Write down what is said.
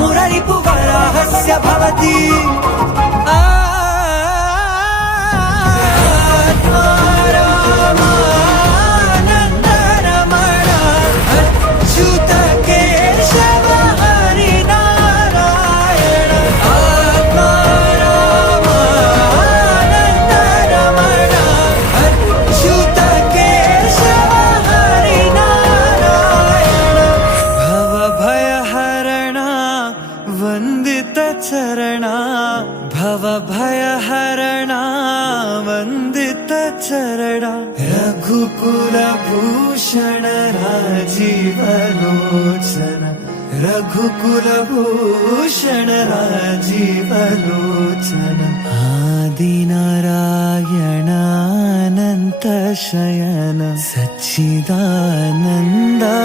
मुररिपुवराहस्य भवति वन्दितचरणा भवभयहरणा वन्दितचरणा। रघुकुलभूषण राजीवलोचन रघुकुलभूषण राजीवलोचन आदिनारायणानन्तशयन सत्यना